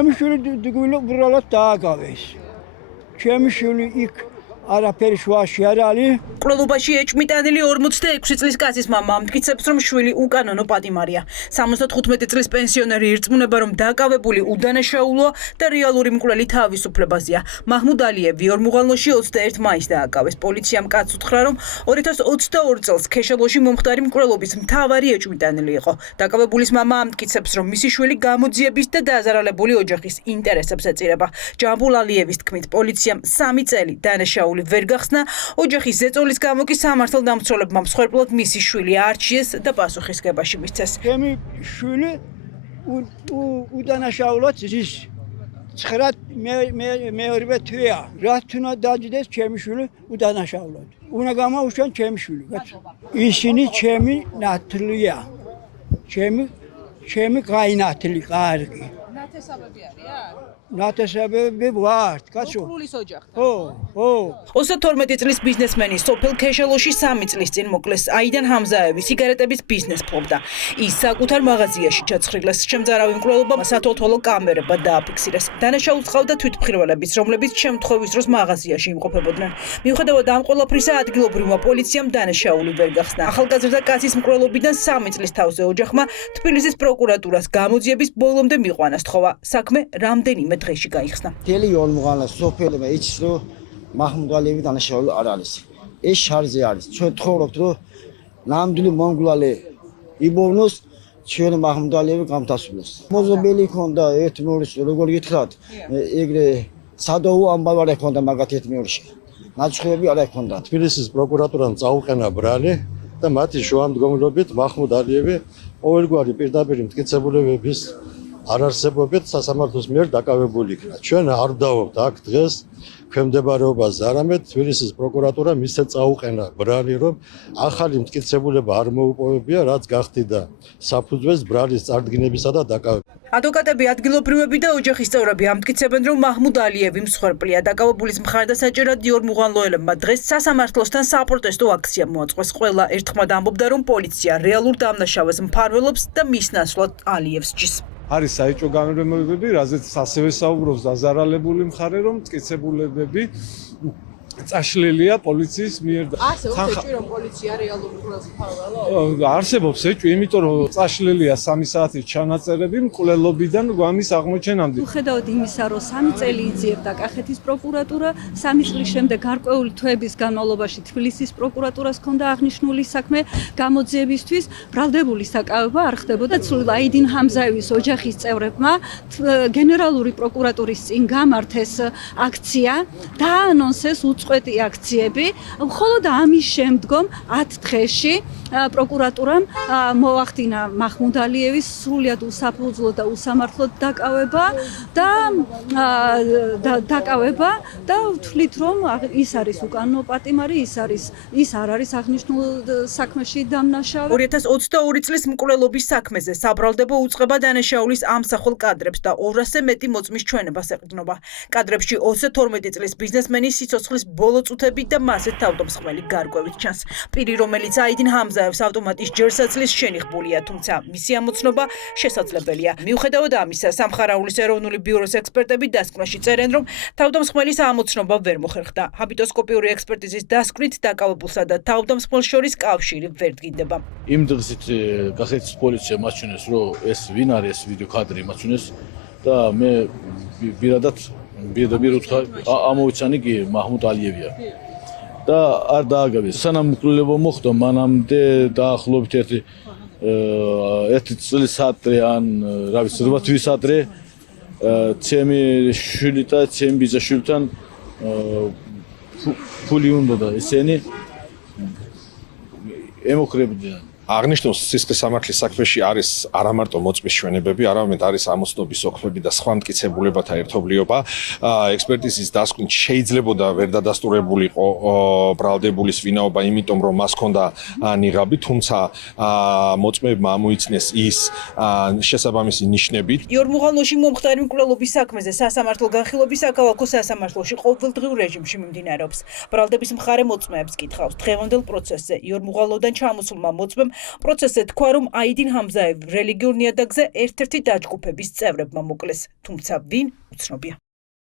ჩემი შვილი დგვილო ბრალად დააგავეს. ჩემი შვილი იქ არაფერი შუაში არ არის. მკვლელობაში ეჭვმიტანილი 46 წლის კაცის მამა ამტკიცებს, რომ შვილი უკანონო პატიმარია. 75 წლის პენსიონერი ირწმუნება, რომ დაკავებული უდანაშაულოა და რეალური მკვლელი თავისუფლებაზეა. მაჰმუდ ალიევი ორმუღალნოში 21 მაისს დააკავეს. პოლიციამ კაცს უთხრა, რომ 2022 წელს ქეშელოში მომხდარი მკვლელობის მთავარი ეჭვმიტანილი იყო. დაკავებულის მამა ამტკიცებს, რომ მისი შვილი გამოძიების და დაზარალებული ოჯახის ინტერესებს ეწირება. ჯამბულ ალიევის თქმით, პოლიციამ 3 წელი დანაშაული ვერ გახსნა, ოჯახის ზეწოლის გამო კი სამართალდამცველებმა მსხვერპლად მისი შვილი არჩიეს და პასუხისგებაში მისცეს. ჩემი შვილი უდანაშაულად ზის 9 მეერვე თვეა. რაც უნდა დაჯდეს ჩემი შვილი უდანაშაულად. უნდა გამოუშვან ჩემი შვილი. ისინი ჩემი ნათლია. ჩემი გაინათლი კარგი. ნათესავები არიან? ნათესავები ვართ, კაცო. მკვლელის ოჯახთან. ხო. 32 წლის ბიზნესმენი სოფელ ქეშელოში 3 წლის წინ მოკლეს. აიდან ჰამზაევი სიგარეტების ბიზნეს ფლობდა. ის საკუთარ მაღაზიაში ჩაცხრილეს. შემძარავი მკვლელობამ სათვალთვალო კამერებად დააფიქსირეს. დანაშაულს ჰყავდა თვითმფრინველებიც, რომლებიც შემთხვევის დროს მაღაზიაში იმყოფებოდნენ. მიუხედავად ამ ყველაფრისა, ადგილობრივმა პოლიციამ დანაშაული ვერ გახსნა. ახალგაზრდა კაცის მკვლელობიდან 3 წლის თავზე ოჯახმა თბილისის პროკურატურას გამოძიების ბოლომდე მიყვანა სთხოვა. საქმე რამდენიმე დღეში გაიხსნა. მთელი ორმუღალნოს სოფელმა იცის, რომ მაჰმუდ ალიევი დანაშაული არ არის. ეს შარზე არის. ჩვენ ვთხოვთ, რომ ნამდვილი მომგვლელი იბოვნოს, ჩვენ მაჰმუდ ალიევი გამთასვლოს. მოზობელი ქონდა ერთ-მეორის, როგორ გითხრათ, ეგრე სადოუ ამბავი არ ქონდა მაგათ ერთ-მეორში. ნაჩხები არ ქონდა. თბილისის პროკურატურამ წაუყენა ბრალი და მათი შუამდგომლობით მაჰმუდ ალიევი ყოველგვარი პირდაპირ მტკიცებულებების არარსებობით სასამართლოს მიერ დაკავებული იქნა. ჩვენ არ ვდავობთ აქ დღეს ქვემდებარეობას, არამედ თბილისის პროკურატურა მისცე წაუყენა ბრალი, რომ ახალი მტკიცებულება არ მოუპოვებია, რაც გახდიდა საფუძვლეს ბრალის წარდგინებისა და დაკავებისა. ადვოკატები, ადგილობრივები და ოჯახის წევრები ამტკიცებენ, რომ მაჰმუდ ალიევი მსხვერპლია. დაკავებულის მხარდასაჭერად ორმუღალნოელებმა დღეს სასამართლოსთან საპროტესტო აქცია მოაწყვეს. ყველა ერთხმად ამბობდა, რომ პოლიცია რეალურ დამნაშავეს მფარველობს და მის ნაცვლად ალიევს ჯის. არის საეჭვო განმარტებები, რაზეც ასევე საუბრობს დაზარალებული მხარე, რომ მტკიცებულებები წაშლილია პოლიციის მიერ. არსებობს ეჭვი, რომ პოლიცია რეალურ მკვლელს მფარველობს? არსებობს ეჭვი, იმიტომ რომ წაშლილია 3 საათის ჩანაწერები მკვლელობიდან გვამის აღმოჩენამდე. მიუხედავად იმისა, რომ 3 წელი იძიებდა კახეთის პროკურატურა, 3 წლის შემდეგ გარკვეული თვეების განმავლობაში თბილისის პროკურატურას ჰქონდა აღნიშნული საქმე გამოძიებისთვის, ბრალდებულის დაკავება არ ხდებოდა. აიდინ ჰამზაევის ოჯახის წევრებმა გენერალური პროკურატურის წინ გამართეს აქცია და აანონსეს უწყვეტი აქციები. მხოლოდ ამის შემდგომ 10 დღეში პროკურატურამ მოახდინა მაჰმუდ ალიევის სრულიად უსაფუძვლო და უსამართლო დაკავება და ვთვლით, რომ ის არის უკანონო პატიმარი, ის არ არის აღნიშნულ საქმეში დამნაშავე. 2022 წლის მკვლელობის საქმეზე საბრალდებო უწყება დანაშაულის ამსახველ კადრებს და 200-ზე მეტი მოწმის ჩვენებას ეყრდნობა. კადრებში 22 წლის ბიზნესმენის სიცოცხლის ბოლო წუთები და მასზე თავდამსხმელი გარკვევით ჩანს. პირი, რომელიც აიდინ ჰამზაევს ავტომატის ჯერსაცლის შენიღბულია, თუმცა მისი ამოცნობა შესაძლებელია. მიუხედავად ამისა, სამხარაულის ეროვნული ბიუროს ექსპერტები დასკვნაში წერენ, რომ თავდამსხმელის ამოცნობა ვერ მოხერხდა. ჰაბიტოსკოპიური ექსპერტიზის დასკვნით დაკავებულსა და თავდამსხმელს შორის კავშირი ვერ დგინდება. იმ დღესით კახეთის პოლიცია მაჩვენეს, რომ ეს ვინ არის, ეს ვიდეო კადრი მაჩვენეს და მე პირადად ამოვიცანი კი მაჰმუდ ალიევია. და არ დააგავეს. სანამ მკვლელობა მოხდა, მანამდე დაახლოებით ერთი წლის ადრე ან რა ვიცი 8 თვის ადრე ჩემი შვილი და ჩემი ბიძაშვილთან ფული უნდა და ესენი ემოქრებდნენ. აღნიშნულ სისხლის სამართლის საქმეში არის არა მარტო მოწმის ჩვენებები, არამედ არის ამოცნობის ოქრები და სხვა მტკიცებულებათა ერთობლიობა. ექსპერტიზის დასკვნით შეიძლებოდა ვერ დადასტურებულიყო ბრალდებულის ვინაობა, იმიტომ რომ მას ჰქონდა ნიღაბი, თუმცა მოწმეებმა ამოიცნეს ის შესაბამისი ნიშნებით. ორმუღალნოში მომხდარი მკვლელობის საქმეზე სასამართლო განხილვის საქალაქო სასამართლოში ყოველდღიურ რეჟიმში მიმდინარეობს. ბრალდების მხარე მოწმეებს კითხავს დღევანდელ პროცესზე. ორმუღალნოდან ჩამოსულმა მოწმემ პროცესზე თქვა, რომ აიდინ ჰამზაევი რელიგიურ ნიადაგზე ერთ-ერთი დაჯგუფების წევრებმა მოკლეს, თუმცა ვინ უცნობია.